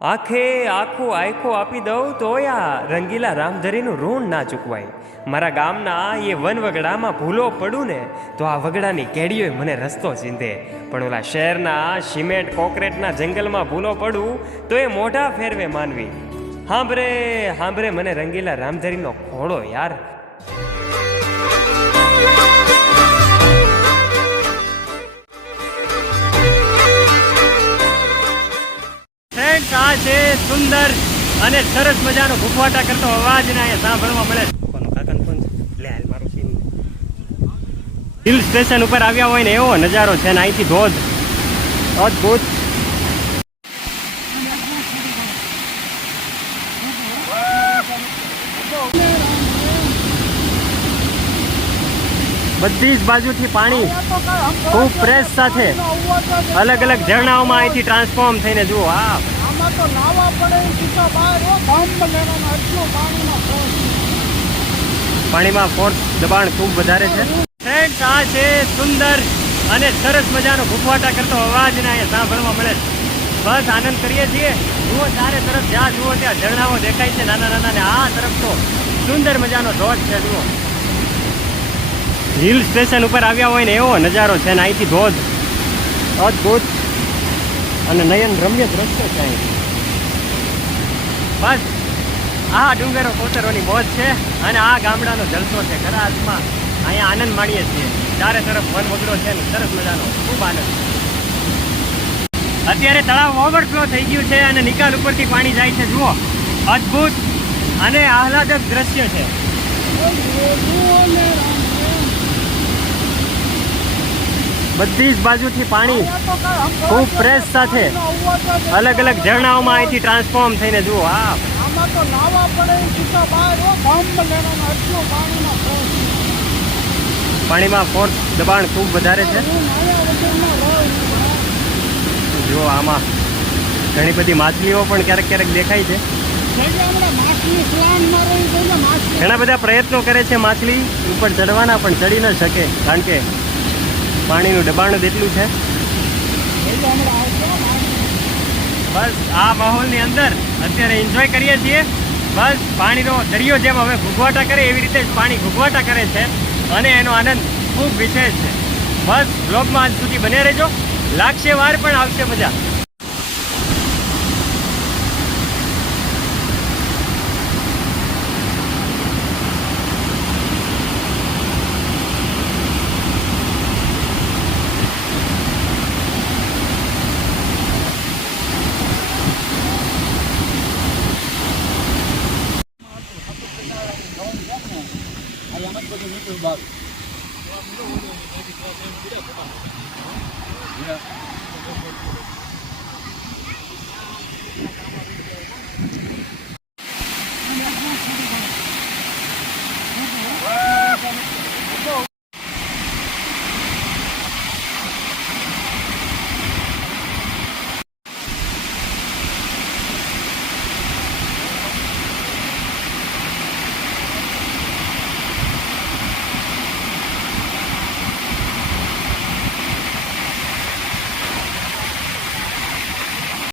આખે આખું આયખો આપી દઉં તોય આ રંગીલા રામધરીનું ઋણ ના ચૂકવાય. મારા ગામના એ વનવગડામાં ભૂલો પડું ને તો આ વગડાની કેડીઓય મને રસ્તો ચીંધે. પણ ઓલા શહેરના સિમેન્ટ કોન્ક્રીટના જંગલમાં ભૂલો પડું તો એ મોઢા ફેરવે માનવી. હાંભરે હાંભરે મને રંગીલા રામધરીનો ખોળો યાર. આ છે સુંદર અને સરસ મજાનો ભૂખવાટા કરતો અવાજ ને અહીંયા સાંભળવા મળે. હિલ સ્ટેશન ઉપર આવ્યા હોય ને એવો નજારો છે ને અહીંથી ધોધ અદભુત. બધી જ બાજુથી પાણી ખૂબ પ્રેસ સાથે અલગ અલગ ઝરણાઓમાં અહીંથી ટ્રાન્સફોર્મ થઈને જુઓ. પાણીમાં ફોર્સ દબાણ ખૂબ વધારે છે. ફ્રેન્ડ્સ, આ છે સુંદર અને સરસ મજાનો ભૂખવાટા કરતો અવાજ ને અહીંયા સાંભળવા મળે. બસ આનંદ કરીએ છીએ. જુઓ ચારે તરફ જ્યાં જુઓ ત્યાં ઝરણાઓ દેખાય છે નાના નાના, ને આ તરફ તો સુંદર મજાનો ધોધ છે. જુઓ હિલ સ્ટેશન ઉપર આવ્યા હોય ને એવો નજારો છે ને અહીંથી ધોધ અદભુત અને નયન રમ્ય દ્રશ્ય છે અહીં. બસ આ ડુંગરો કોતરોની મોજ છે અને આ ગામડાનો જલસો છે. ખરા અર્થમાં અહીંયા આનંદ માણીએ છીએ. ચારે તરફ વન વગડો છે ને સરસ મજાનો ખૂબ આનંદ. અત્યારે તળાવ ઓવરફ્લો થઈ ગયું છે અને નિકાલ ઉપરથી પાણી જાય છે. જુઓ અદભુત અને આહલાદક દ્રશ્ય છે. બધી જ બાજુથી પાણી ખૂબ પ્રેસ સાથે અલગ અલગ ઝરણાઓમાં અહીંથી ટ્રાન્સફોર્મ થઈને જુઓ. પાણીમાં ફોર્સ દબાણ ખૂબ વધારે છે. જુઓ આમાં ઘણી બધી માછલીઓ પણ ક્યારેક ક્યારેક દેખાય છે. ઘણા બધા પ્રયત્નો કરે છે માછલી ઉપર ચડવાના, પણ ચડી ન શકે કારણ કે પાણીનું દબાણ જ એટલું છે. બસ આ માહોલની અંદર અત્યારે એન્જોય કરીએ છીએ. બસ પાણીનો દરિયો જેમ હવે ઘૂઘવાટા કરે એવી રીતે જ પાણી ઘૂઘવાટા કરે છે અને એનો આનંદ ખૂબ વિશેષ છે. બસ બ્લોગમાં આજ સુધી બને રહેજો. લાગશે વાર પણ આવશે મજા. Yeah.